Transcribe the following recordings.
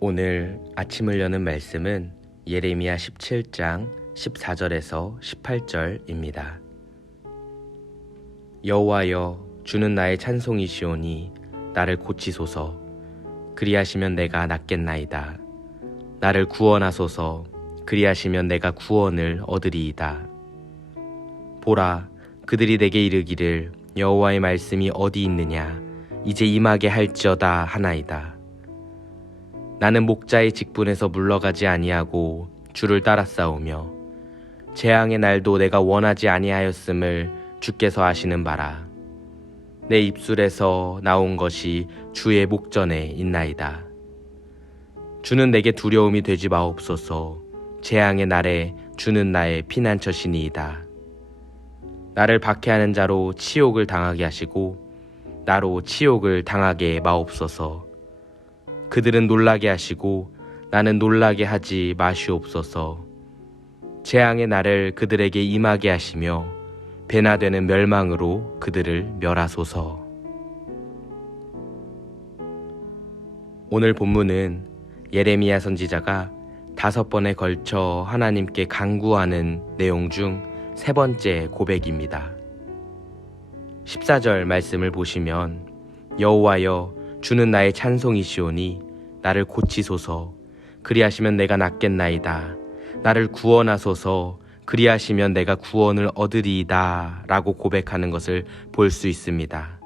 오늘 아침을 여는 말씀은 예레미야 17장 14절에서 18절입니다. 여호와여, 주는 나의 찬송이시오니 나를 고치소서. 그리하시면 내가 낫겠나이다. 나를 구원하소서. 그리하시면 내가 구원을 얻으리이다. 보라, 그들이 내게 이르기를 여호와의 말씀이 어디 있느냐, 이제 임하게 할지어다 하나이다. 나는 목자의 직분에서 물러가지 아니하고 주를 따라 싸우며 재앙의 날도 내가 원하지 아니하였음을 주께서 아시는 바라. 내 입술에서 나온 것이 주의 목전에 있나이다. 주는 내게 두려움이 되지 마옵소서. 재앙의 날에 주는 나의 피난처시니이다. 나를 박해하는 자로 치욕을 당하게 하시고 나로 치욕을 당하게 마옵소서. 그들은 놀라게 하시고 나는 놀라게 하지 마시옵소서. 재앙의 날을 그들에게 임하게 하시며 배나 되는 멸망으로 그들을 멸하소서. 오늘 본문은 예레미야 선지자가 5번에 걸쳐 하나님께 간구하는 내용 중 3번째 고백입니다. 14절 말씀을 보시면 여호와여, 주는 나의 찬송이시오니 나를 고치소서. 그리하시면 내가 낫겠나이다. 나를 구원하소서. 그리하시면 내가 구원을 얻으리이다 라고 고백하는 것을 볼 수 있습니다.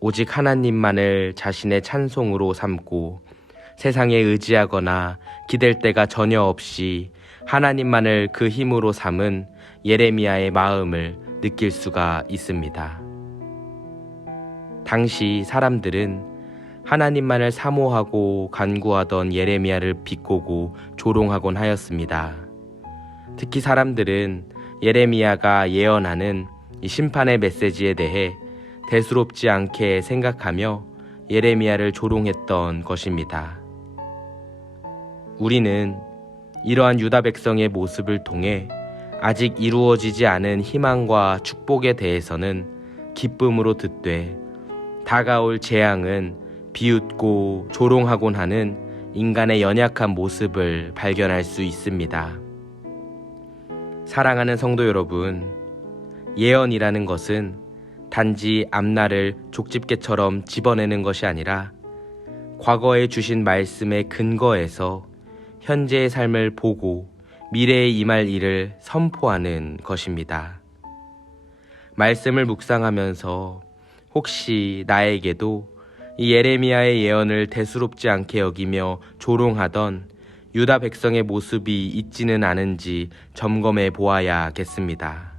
오직 하나님만을 자신의 찬송으로 삼고 세상에 의지하거나 기댈 데가 전혀 없이 하나님만을 그 힘으로 삼은 예레미야의 마음을 느낄 수가 있습니다. 당시 사람들은 하나님만을 사모하고 간구하던 예레미야를 비꼬고 조롱하곤 하였습니다. 특히 사람들은 예레미야가 예언하는 이 심판의 메시지에 대해 대수롭지 않게 생각하며 예레미야를 조롱했던 것입니다. 우리는 이러한 유다 백성의 모습을 통해 아직 이루어지지 않은 희망과 축복에 대해서는 기쁨으로 듣되 다가올 재앙은 비웃고 조롱하곤 하는 인간의 연약한 모습을 발견할 수 있습니다. 사랑하는 성도 여러분, 예언이라는 것은 단지 앞날을 족집게처럼 집어내는 것이 아니라 과거에 주신 말씀의 근거에서 현재의 삶을 보고 미래에 임할 일을 선포하는 것입니다. 말씀을 묵상하면서 혹시 나에게도 이 예레미야의 예언을 대수롭지 않게 여기며 조롱하던 유다 백성의 모습이 있지는 않은지 점검해 보아야겠습니다.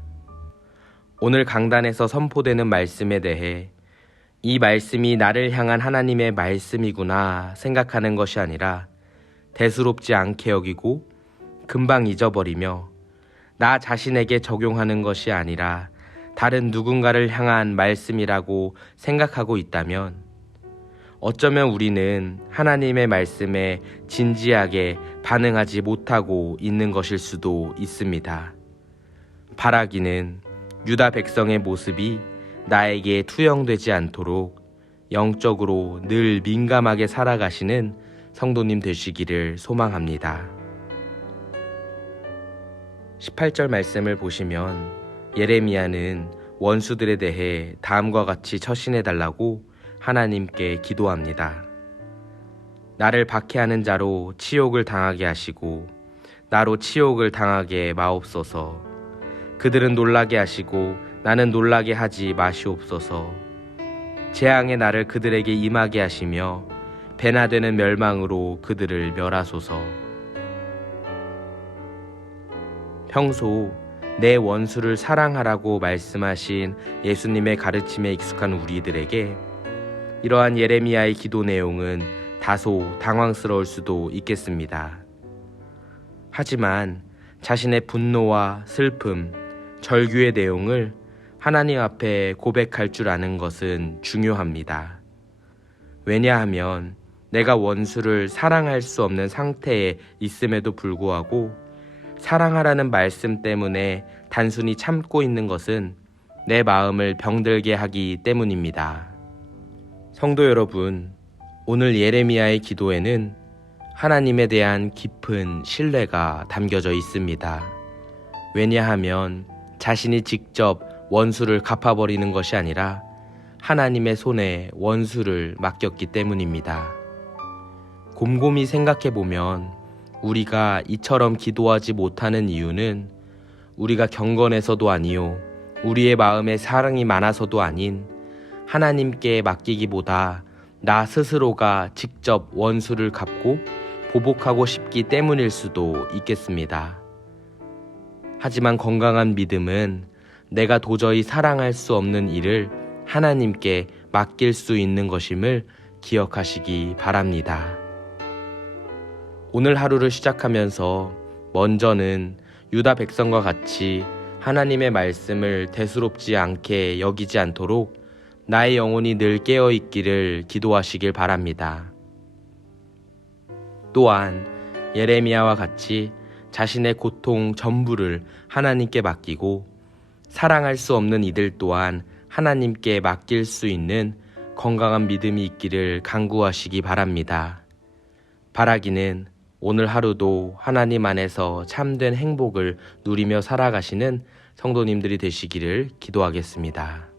오늘 강단에서 선포되는 말씀에 대해 이 말씀이 나를 향한 하나님의 말씀이구나 생각하는 것이 아니라 대수롭지 않게 여기고 금방 잊어버리며 나 자신에게 적용하는 것이 아니라 다른 누군가를 향한 말씀이라고 생각하고 있다면 어쩌면 우리는 하나님의 말씀에 진지하게 반응하지 못하고 있는 것일 수도 있습니다. 바라기는 유다 백성의 모습이 나에게 투영되지 않도록 영적으로 늘 민감하게 살아가시는 성도님 되시기를 소망합니다. 18절 말씀을 보시면 예레미야는 원수들에 대해 다음과 같이 처신해달라고 하나님께 기도합니다. 나를 박해하는 자로 치욕을 당하게 하시고 나로 치욕을 당하게 마옵소서. 그들은 놀라게 하시고 나는 놀라게 하지 마시옵소서. 재앙의 날을 그들에게 임하게 하시며 배나 되는 멸망으로 그들을 멸하소서. 평소 내 원수를 사랑하라고 말씀하신 예수님의 가르침에 익숙한 우리들에게 이러한 예레미야의 기도 내용은 다소 당황스러울 수도 있겠습니다. 하지만 자신의 분노와 슬픔, 절규의 내용을 하나님 앞에 고백할 줄 아는 것은 중요합니다. 왜냐하면 내가 원수를 사랑할 수 없는 상태에 있음에도 불구하고 사랑하라는 말씀 때문에 단순히 참고 있는 것은 내 마음을 병들게 하기 때문입니다. 성도 여러분, 오늘 예레미야의 기도에는 하나님에 대한 깊은 신뢰가 담겨져 있습니다. 왜냐하면 자신이 직접 원수를 갚아버리는 것이 아니라 하나님의 손에 원수를 맡겼기 때문입니다. 곰곰이 생각해보면 우리가 이처럼 기도하지 못하는 이유는 우리가 경건해서도 아니요, 우리의 마음에 사랑이 많아서도 아닌 하나님께 맡기기보다 나 스스로가 직접 원수를 갚고 보복하고 싶기 때문일 수도 있겠습니다. 하지만 건강한 믿음은 내가 도저히 사랑할 수 없는 일을 하나님께 맡길 수 있는 것임을 기억하시기 바랍니다. 오늘 하루를 시작하면서 먼저는 유다 백성과 같이 하나님의 말씀을 대수롭지 않게 여기지 않도록 나의 영혼이 늘 깨어있기를 기도하시길 바랍니다. 또한 예레미야와 같이 자신의 고통 전부를 하나님께 맡기고 사랑할 수 없는 이들 또한 하나님께 맡길 수 있는 건강한 믿음이 있기를 간구하시기 바랍니다. 바라기는 오늘 하루도 하나님 안에서 참된 행복을 누리며 살아가시는 성도님들이 되시기를 기도하겠습니다.